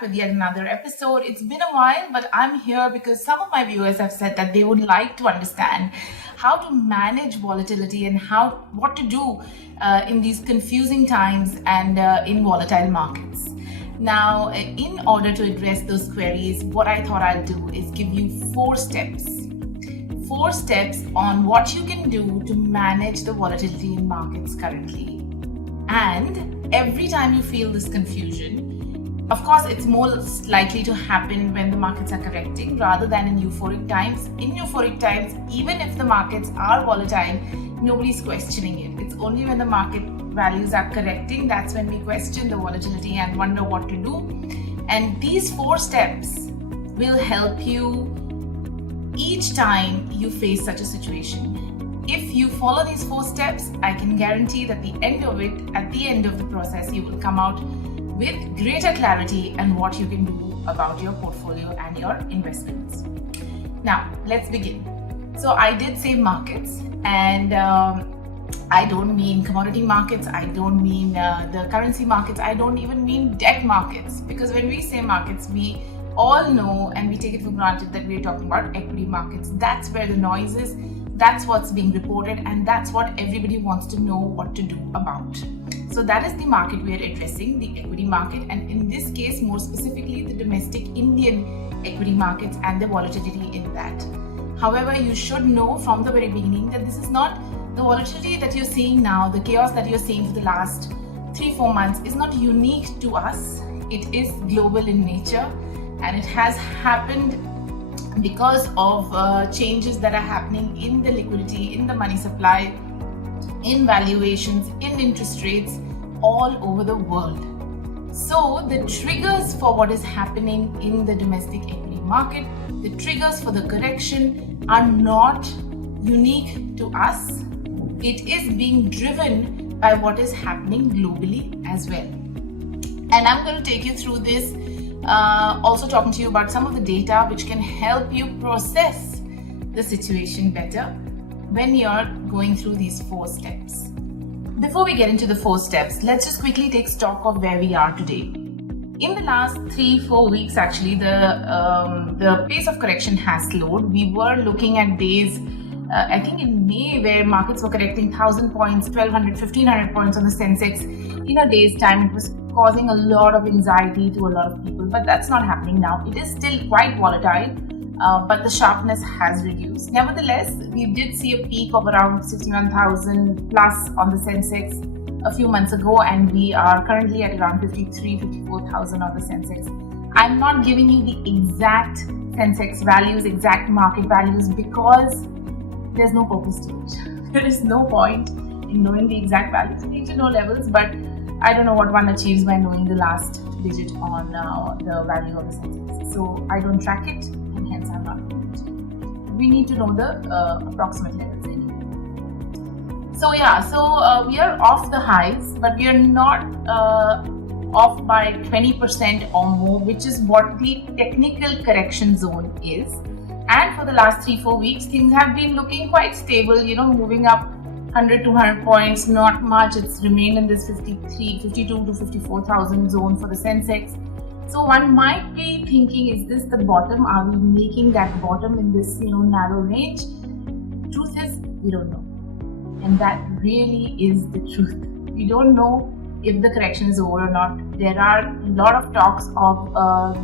back with yet another episode. It's been a while, but I'm here because some of my viewers have said that they would like to understand how to manage volatility and what to do in these confusing times and in volatile markets. Now, in order to address those queries, what I thought I'll do is give you 4 steps. 4 steps on what you can do to manage the volatility in markets currently. And every time you feel this confusion, of course, it's most likely to happen when the markets are correcting rather than in euphoric times. In euphoric times, even if the markets are volatile, nobody's questioning it. It's only when the market values are correcting, that's when we question the volatility and wonder what to do. And these 4 steps will help you each time you face such a situation. If you follow these 4 steps, I can guarantee that at the end of the process, you will come out with greater clarity and what you can do about your portfolio and your investments. Now, let's begin. So I did say markets, and I don't mean commodity markets, I don't mean the currency markets, I don't even mean debt markets, because when we say markets, we all know and we take it for granted that we're talking about equity markets. That's where the noise is, that's what's being reported, and that's what everybody wants to know what to do about. So that is the market we are addressing, the equity market, and in this case, more specifically, the domestic Indian equity markets and the volatility in that. However, you should know from the very beginning that this is not the volatility that you're seeing now, the chaos that you're seeing for the last 3-4 months is not unique to us. It is global in nature, and it has happened because of changes that are happening in the liquidity, in the money supply, in valuations, in interest rates all over the world. So the triggers for what is happening in the domestic equity market, the triggers for the correction are not unique to us. It is being driven by what is happening globally as well. And I'm going to take you through this, also talking to you about some of the data which can help you process the situation better when you're going through these 4 steps. Before we get into the 4 steps, let's just quickly take stock of where we are today. In the last 3-4 weeks, actually, the pace of correction has slowed. We were looking at days, I think in May, where markets were correcting 1,000 points, 1,200, 1,500 points on the Sensex in a day's time. It was causing a lot of anxiety to a lot of people, but that's not happening now. It is still quite volatile, but the sharpness has reduced. Nevertheless, we did see a peak of around 61,000 plus on the Sensex a few months ago, and we are currently at around 54,000 on the Sensex. I'm not giving you the exact Sensex values, exact market values, because there's no purpose to it. There is no point in knowing the exact values. You need to know levels, but I don't know what one achieves by knowing the last digit on the value of the Sensex. So I don't track it, and hence I'm not doing it. We need to know the approximate levels anyway. So yeah, we are off the highs, but we are not off by 20% or more, which is what the technical correction zone is. And for the last 3-4 weeks, things have been looking quite stable, moving up 100 to 100 points, not much. It's remained in this 52 to 54,000 zone for the Sensex. So one might be thinking, is this the bottom? Are we making that bottom in this narrow range? Truth is, we don't know. And that really is the truth. We don't know if the correction is over or not. There are a lot of talks of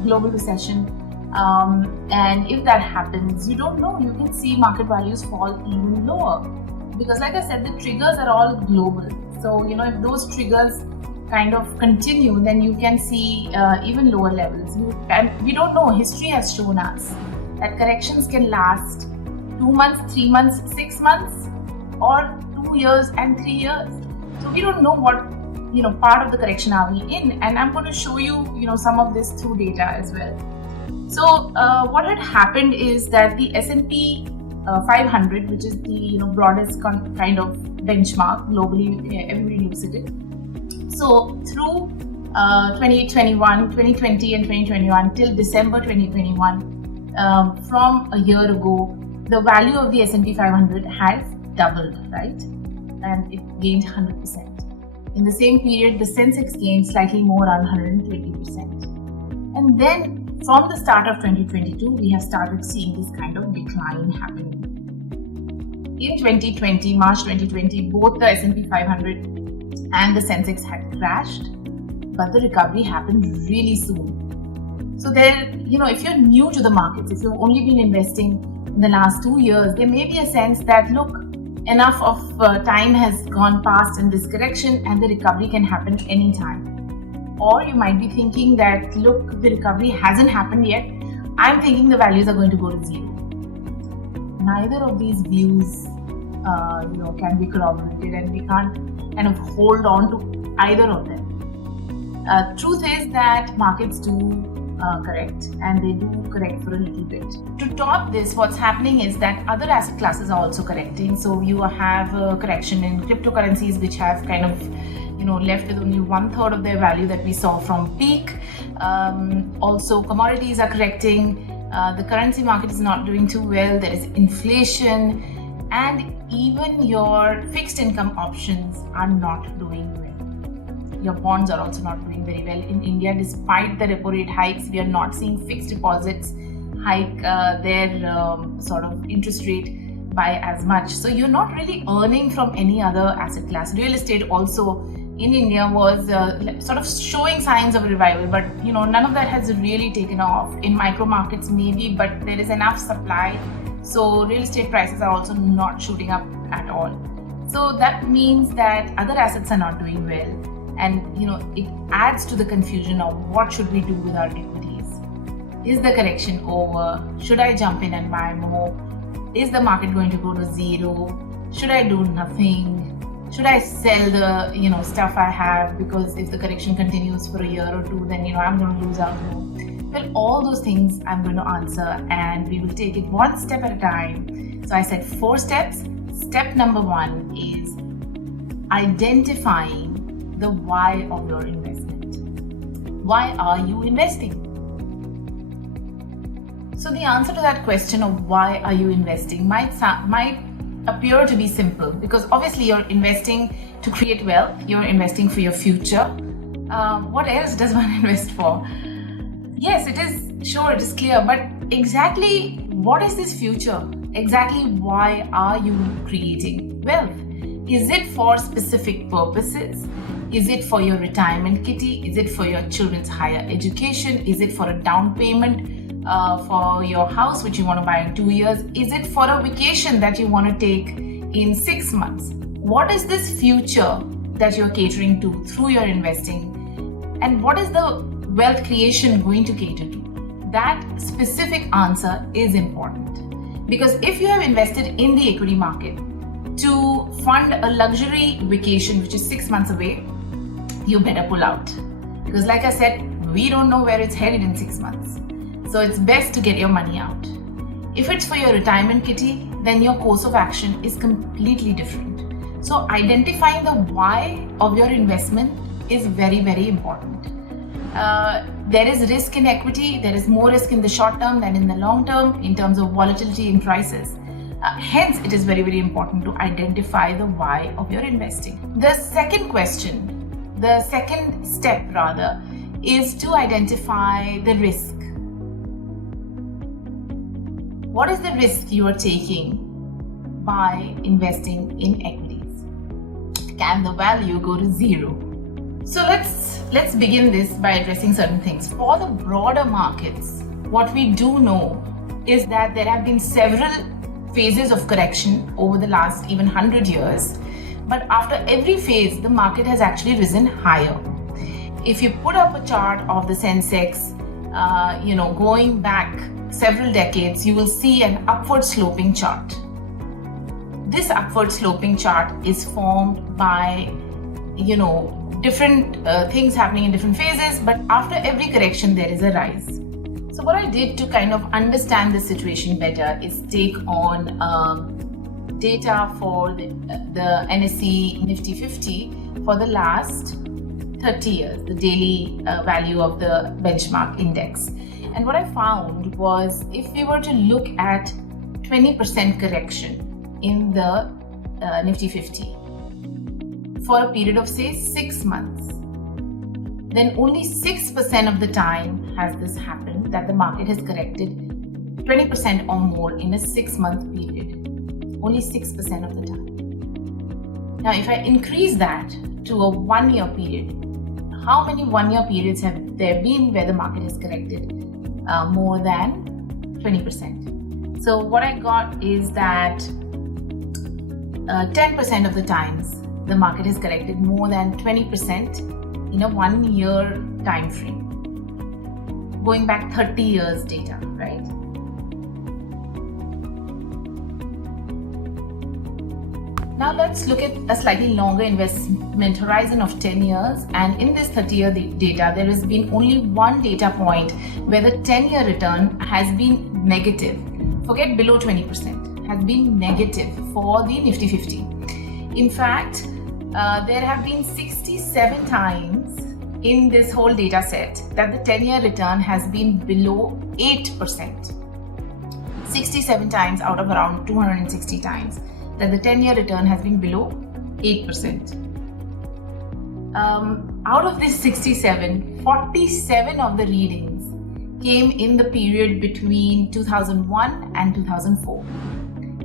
global recession. And if that happens, you don't know. You can see market values fall even lower. Because like I said, the triggers are all global. So, if those triggers kind of continue, then you can see even lower levels. And we don't know. History has shown us that corrections can last 2 months, 3 months, 6 months, or 2 years and 3 years. So we don't know what, part of the correction are we in. And I'm going to show you, some of this through data as well. So what had happened is that the S&P 500, which is the broadest kind of benchmark globally, everybody looks at it. So through 2021, 2020 and 2021 till December 2021, from a year ago, the value of the S&P 500 has doubled, right? And it gained 100%. In the same period, the Sensex gained slightly more, around 120%. And then from the start of 2022, we have started seeing this kind of decline happening. In 2020, March 2020, both the S&P 500 and the Sensex had crashed, but the recovery happened really soon. So if you're new to the markets, if you've only been investing in the last 2 years, there may be a sense that, look, enough of time has gone past in this correction and the recovery can happen anytime. Or you might be thinking that, look, the recovery hasn't happened yet. I'm thinking the values are going to go to zero. Neither of these views can be corroborated, and we can't kind of hold on to either of them. Truth is that markets do correct, and they do correct for a little bit. To top this, what's happening is that other asset classes are also correcting. So you have a correction in cryptocurrencies, which have kind of left with only 1/3 of their value that we saw from peak. Also, commodities are correcting. The currency market is not doing too well. There is inflation, and even your fixed income options are not doing well. Your bonds are also not doing very well in India. Despite the repo rate hikes, we are not seeing fixed deposits hike their sort of interest rate by as much. So you're not really earning from any other asset class. Real estate also in India was sort of showing signs of a revival, but none of that has really taken off. In micro markets maybe, but there is enough supply, so real estate prices are also not shooting up at all. So that means that other assets are not doing well, and it adds to the confusion of what should we do with our equities. Is the correction over? Should I jump in and buy more? Is the market going to go to zero? Should I do nothing? Should I sell the stuff I have, because if the correction continues for a year or two, then I'm going to lose out more. Well, all those things I'm going to answer, and we will take it one step at a time. So I said 4 steps. Step number 1 is identifying the why of your investment. Why are you investing? So the answer to that question of why are you investing might appear to be simple, because obviously you're investing to create wealth, you're investing for your future. What else does one invest for? Yes, it is clear, but exactly what is this future? Exactly why are you creating wealth? Is it for specific purposes? Is it for your retirement kitty? Is it for your children's higher education? Is it for a down payment for your house which you want to buy in 2 years? Is it for a vacation that you want to take in 6 months? What is this future that you're catering to through your investing? And what is the wealth creation going to cater to? That specific answer is important, because if you have invested in the equity market to fund a luxury vacation which is 6 months away, you better pull out, because like I said, we don't know where it's headed in 6 months. So it's best to get your money out. If it's for your retirement kitty, then your course of action is completely different. So identifying the why of your investment is very, very important. There is risk in equity. There is more risk in the short term than in the long term in terms of volatility in prices. Hence, it is very, very important to identify the why of your investing. The second step rather, is to identify the risk. What is the risk you are taking by investing in equities? Can the value go to zero? So let's begin this by addressing certain things. For the broader markets, what we do know is that there have been several phases of correction over the last even 100 years. But after every phase, the market has actually risen higher. If you put up a chart of the Sensex, going back several decades, you will see an upward sloping chart. This upward sloping chart is formed by, different things happening in different phases, but after every correction, there is a rise. So what I did to kind of understand the situation better is take on data for the NSE Nifty 50 for the last 30 years, the daily value of the benchmark index. And what I found was, if we were to look at 20% correction in the Nifty 50 for a period of say 6 months, then only 6% of the time has this happened that the market has corrected 20% or more in a 6-month period. Only 6% of the time. Now, if I increase that to a 1-year period, how many 1-year periods have there been where the market has corrected more than 20%? So what I got is that 10% of the times the market has corrected more than 20% in a 1-year time frame, going back 30 years data, right? Now let's look at a slightly longer investment horizon of 10 years, and in this 30-year data, there has been only one data point where the 10-year return has been negative. Forget below 20%, has been negative for the Nifty 50. In fact, there have been 67 times in this whole data set that the 10-year return has been below 8%. 67 times out of around 260 times that the 10-year return has been below 8%. Out of this 67, 47 of the readings came in the period between 2001 and 2004.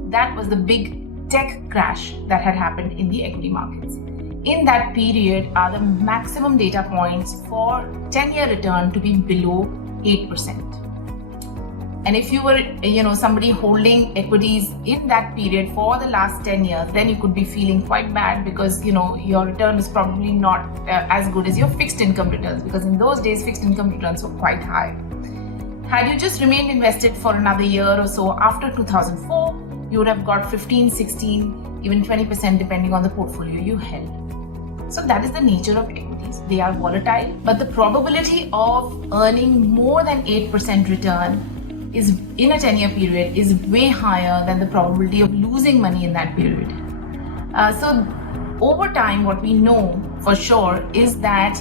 That was the big tech crash that had happened in the equity markets. In that period are the maximum data points for 10-year return to be below 8%. And if you were, somebody holding equities in that period for the last 10 years, then you could be feeling quite bad because, your return is probably not as good as your fixed income returns, because in those days, fixed income returns were quite high. Had you just remained invested for another year or so after 2004, you would have got 15, 16, even 20% depending on the portfolio you held. So that is the nature of equities. They are volatile, but the probability of earning more than 8% return is in a 10-year period is way higher than the probability of losing money in that period. So over time, what we know for sure is that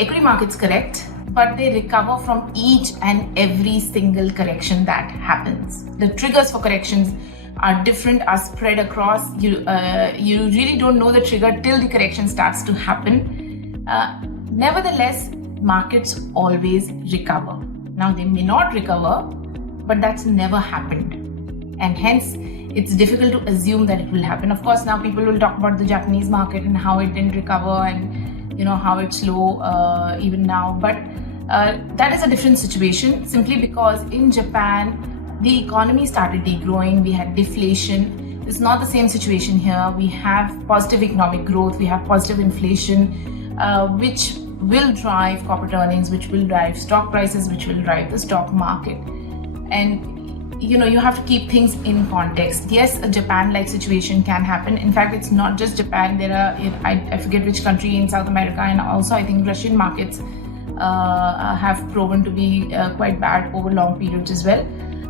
equity markets correct, but they recover from each and every single correction that happens. The triggers for corrections are different, are spread across. You really don't know the trigger till the correction starts to happen. Nevertheless, markets always recover. Now, they may not recover, but that's never happened. And hence, it's difficult to assume that it will happen. Of course, now people will talk about the Japanese market and how it didn't recover and how it's low even now. But that is a different situation, simply because in Japan, the economy started degrowing. We had deflation. It's not the same situation here. We have positive economic growth. We have positive inflation, which will drive corporate earnings, which will drive stock prices, which will drive the stock market. And you have to keep things in context. Yes, a Japan-like situation can happen. In fact, it's not just Japan. There are, I forget which country in South America, and also I think Russian markets have proven to be quite bad over long periods as well.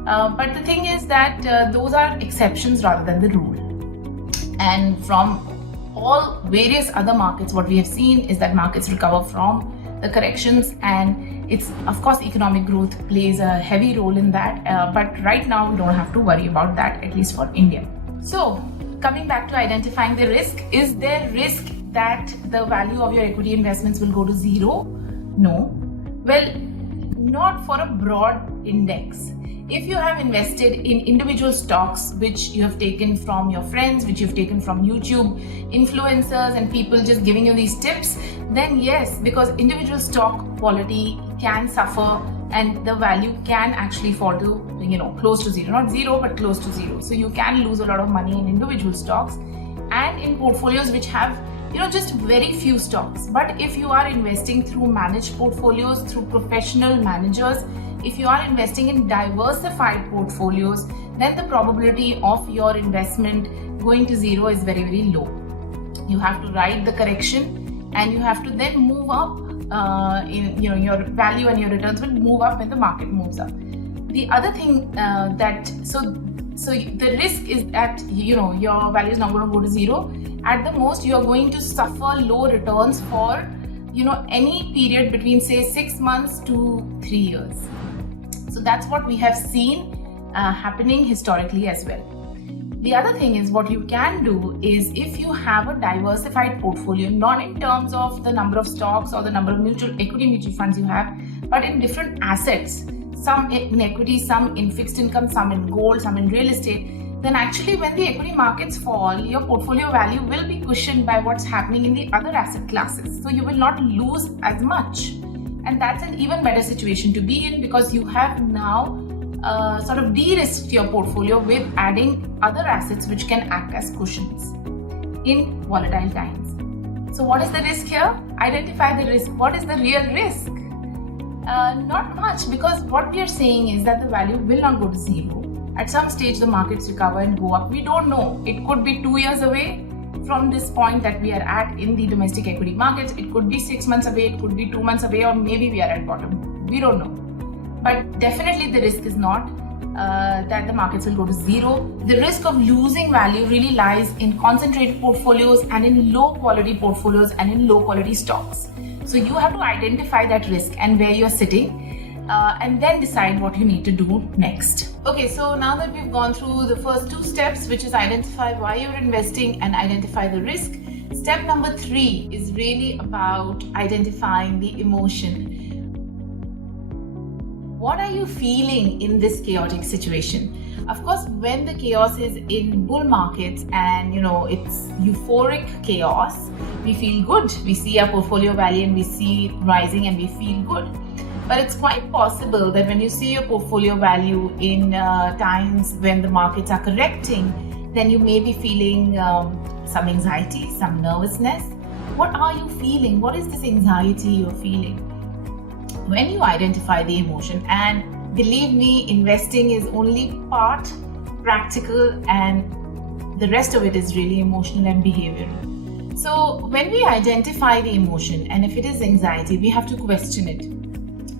But the thing is that those are exceptions rather than the rule. And from all various other markets, what we have seen is that markets recover from the corrections, and it's, of course, economic growth plays a heavy role in that. But right now, we don't have to worry about that, at least for India. So coming back to identifying the risk, is there risk that the value of your equity investments will go to zero? No. Well, not for a broad index. If you have invested in individual stocks, which you have taken from your friends, which you've taken from YouTube influencers and people just giving you these tips, then yes, because individual stock quality can suffer and the value can actually fall to, close to zero. Not zero, but close to zero. So you can lose a lot of money in individual stocks and in portfolios which have just very few stocks. But if you are investing through managed portfolios, through professional managers, if you are investing in diversified portfolios, then the probability of your investment going to zero is very, very low. You have to ride the correction and you have to then move up. Your value and your returns will move up when the market moves up. The other thing so the risk is that your value is not going to go to zero. At the most, you are going to suffer low returns for any period between say 6 months to 3 years. So that's what we have seen happening historically as well. The other thing is, what you can do is, if you have a diversified portfolio, not in terms of the number of stocks or the number of equity mutual funds you have, but in different assets, some in equity, some in fixed income, some in gold, some in real estate, then actually when the equity markets fall, your portfolio value will be cushioned by what's happening in the other asset classes. So you will not lose as much. And that's an even better situation to be in, because you have now sort of de-risked your portfolio with adding other assets which can act as cushions in volatile times. So what is the risk here? Identify the risk. What is the real risk? Not much, because what we are saying is that the value will not go to zero. At some stage the markets recover and go up. We don't know. It could be 2 years away from this point that we are at in the domestic equity markets. It could be 6 months away, it could be 2 months away, or maybe we are at bottom. We don't know. But definitely the risk is not that the markets will go to zero. The risk of losing value really lies in concentrated portfolios and in low quality portfolios and in low quality stocks. So you have to identify that risk and where you're sitting, and then decide what you need to do next. Okay, so now that we've gone through the first 2 steps, which is identify why you're investing and identify the risk, step number 3 is really about identifying the emotion. What are you feeling in this chaotic situation? Of course, when the chaos is in bull markets and it's euphoric chaos, we feel good. We see our portfolio value and we see it rising and we feel good. But it's quite possible that when you see your portfolio value in times when the markets are correcting, then you may be feeling some anxiety, some nervousness. What are you feeling? What is this anxiety you're feeling? When you identify the emotion, and believe me, investing is only part practical and the rest of it is really emotional and behavioral. So when we identify the emotion, and if it is anxiety, we have to question it.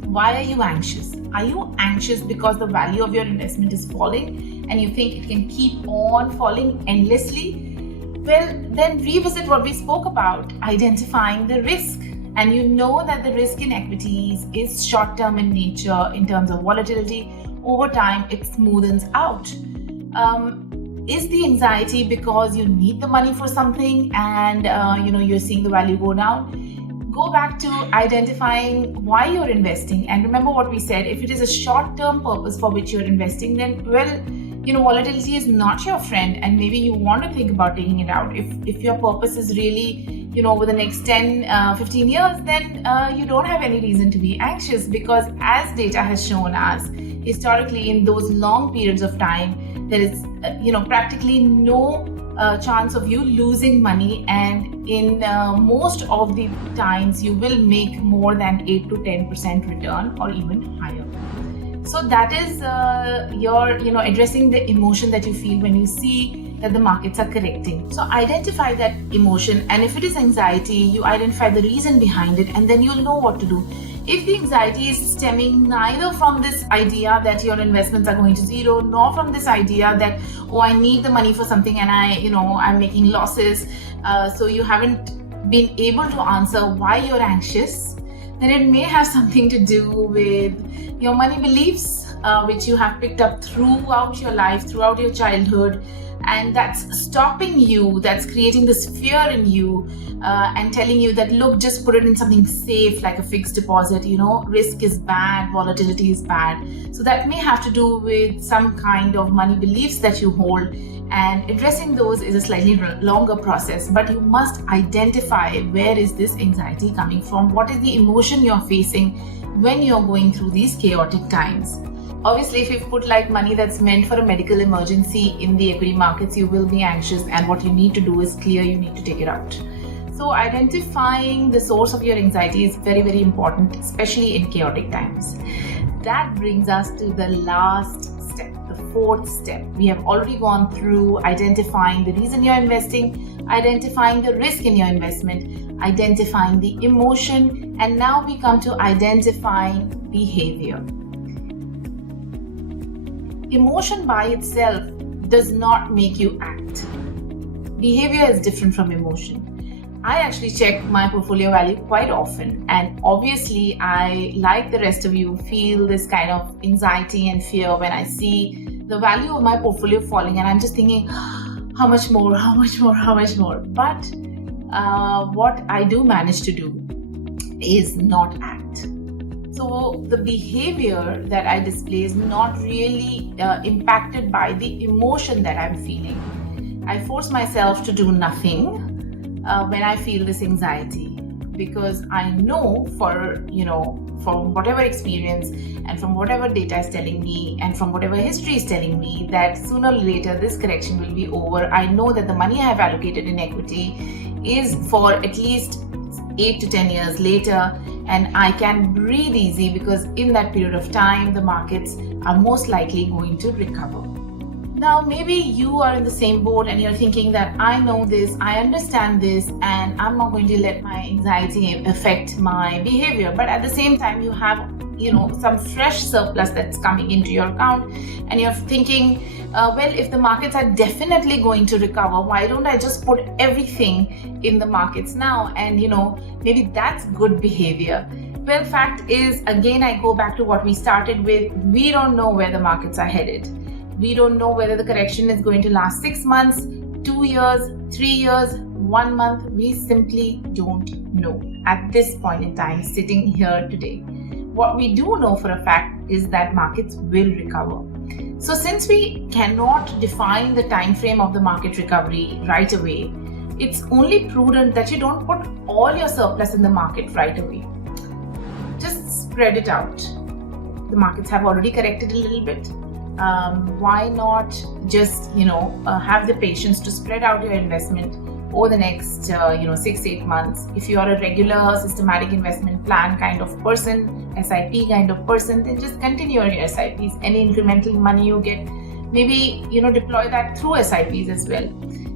Why are you anxious? Are you anxious because the value of your investment is falling and you think it can keep on falling endlessly? Well, then revisit what we spoke about, identifying the risk. And you know that the risk in equities is short-term in nature in terms of volatility. Over time, it smoothens out. Is the anxiety because you need the money for something and you're seeing the value go down? Go back to identifying why you're investing. And remember what we said, if it is a short-term purpose for which you're investing, then volatility is not your friend, and maybe you want to think about taking it out. If your purpose is really over the next 10, 15 years, then you don't have any reason to be anxious, because as data has shown us, historically in those long periods of time, there is practically no chance of you losing money, and in most of the times you will make more than 8 to 10% return or even higher. So that is your addressing the emotion that you feel when you see that the markets are correcting. So identify that emotion, and if it is anxiety, you identify the reason behind it, and then you'll know what to do. If the anxiety is stemming neither from this idea that your investments are going to zero, nor from this idea that, I need the money for something and I'm making losses, so you haven't been able to answer why you're anxious, then it may have something to do with your money beliefs, which you have picked up throughout your life, throughout your childhood, and that's stopping you, that's creating this fear in you, and telling you that, look, just put it in something safe like a fixed deposit. Risk is bad, volatility is bad. So that may have to do with some kind of money beliefs that you hold, and addressing those is a slightly longer process, but you must identify where is this anxiety coming from, what is the emotion you're facing when you're going through these chaotic times. Obviously, if you've put like money that's meant for a medical emergency in the equity markets, you will be anxious, and what you need to do is clear, you need to take it out. So identifying the source of your anxiety is very, very important, especially in chaotic times. That brings us to the last step, the 4th step. We have already gone through identifying the reason you're investing, identifying the risk in your investment, identifying the emotion, and now we come to identifying behavior. Emotion by itself does not make you act. Behavior is different from emotion. I actually check my portfolio value quite often, and obviously I, like the rest of you, feel this kind of anxiety and fear when I see the value of my portfolio falling, and I'm just thinking, how much more? But what I do manage to do is not act. So the behavior that I display is not really impacted by the emotion that I'm feeling. I force myself to do nothing when I feel this anxiety, because I know from whatever experience and from whatever data is telling me and from whatever history is telling me that sooner or later this correction will be over. I know that the money I have allocated in equity is for at least 8 to 10 years later, and I can breathe easy because in that period of time the markets are most likely going to recover. Now maybe you are in the same boat and you're thinking that I know this, I understand this, and I'm not going to let my anxiety affect my behavior. But at the same time you have some fresh surplus that's coming into your account, and you're thinking, well, if the markets are definitely going to recover, why don't I just put everything in the markets now? And maybe that's good behavior. Well, fact is, again, I go back to what we started with. We don't know where the markets are headed. We don't know whether the correction is going to last 6 months, 2 years, 3 years, 1 month. We simply don't know at this point in time, sitting here today. What we do know for a fact is that markets will recover. So since we cannot define the time frame of the market recovery right away, it's only prudent that you don't put all your surplus in the market right away. Just spread it out. The markets have already corrected a little bit. Why not just have the patience to spread out your investment over the next 6-8 months. If you are a regular systematic investment plan kind of person, SIP kind of person, then just continue your SIPs. Any incremental money you get, maybe deploy that through SIPs as well.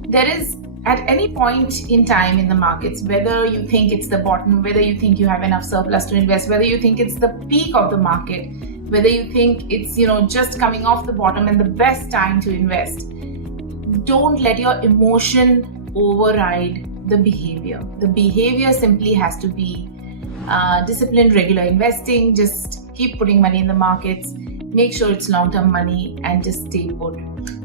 There is, at any point in time in the markets, whether you think it's the bottom, whether you think you have enough surplus to invest, whether you think it's the peak of the market, whether you think it's just coming off the bottom and the best time to invest, don't let your emotion override the behavior. The behavior simply has to be disciplined, regular investing. Just keep putting money in the markets, make sure it's long-term money, and just stay put.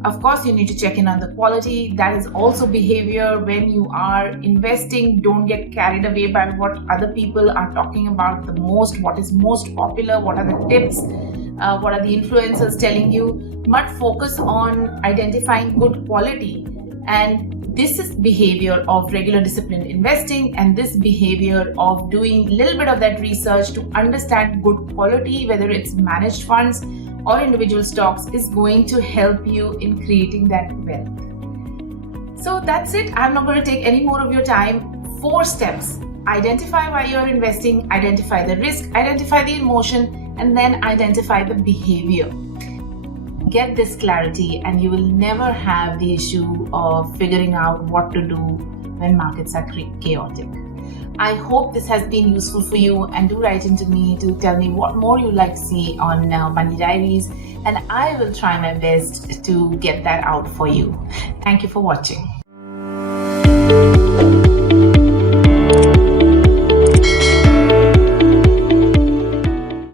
Of course, you need to check in on the quality. That is also behavior. When you are investing, don't get carried away by what other people are talking about the most, what is most popular, what are the tips, what are the influencers telling you, but focus on identifying good quality. And this is behavior of regular disciplined investing, and this behavior of doing a little bit of that research to understand good quality, whether it's managed funds or individual stocks, is going to help you in creating that wealth. So that's it. I'm not going to take any more of your time. 4 steps. Identify why you're investing, identify the risk, identify the emotion, and then identify the behavior. Get this clarity and you will never have the issue of figuring out what to do when markets are chaotic. I hope this has been useful for you, and do write into me to tell me what more you'd like to see on Money Diaries, and I will try my best to get that out for you. Thank you for watching.